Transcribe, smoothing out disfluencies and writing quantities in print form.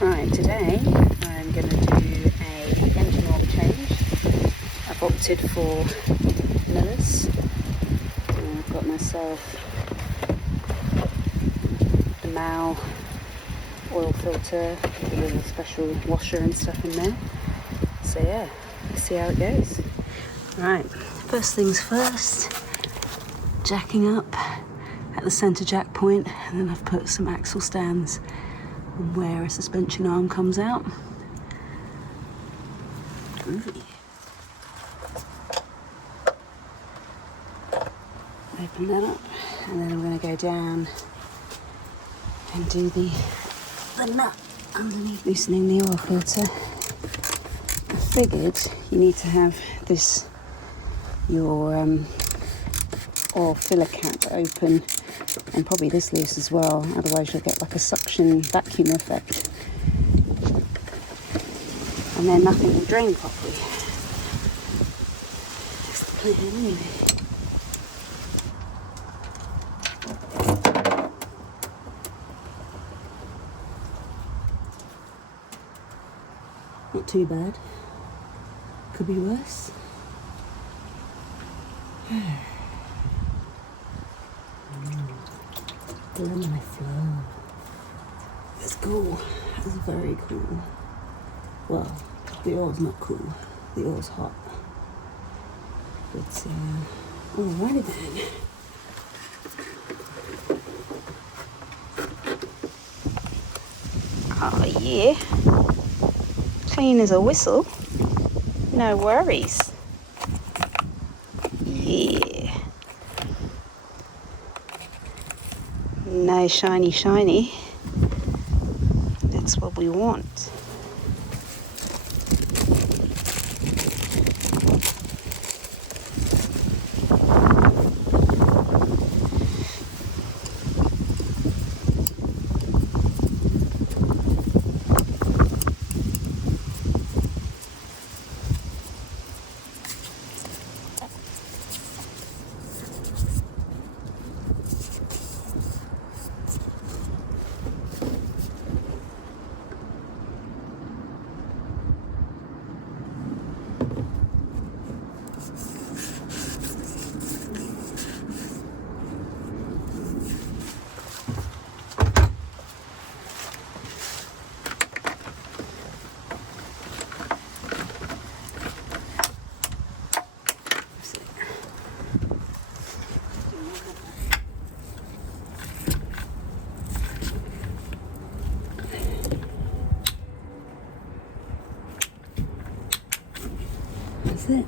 Right, today I'm going to do a engine oil change. I've opted for Miller's. I've got myself the Mao oil filter with a little special washer and stuff in there. So yeah, let's see how it goes. Right, first things first, jacking up at the centre jack point, and then I've put some axle stands on where a suspension arm comes out. Groovy. Open that up, and then I'm going to go down and do the nut underneath, loosening the oil filter. I figured you need to have this, your oil filler cap open, and probably this loose as well, otherwise you'll get like a suction vacuum effect and then nothing will drain properly. That's the plan anyway. Not too bad, could be worse. Let my flow. That's cool. That's very cool. Well, the oil's not cool. The oil's hot. But alrighty then. Oh yeah. Clean as a whistle. No worries. Yeah. No shiny shiny. That's what we want. That's it.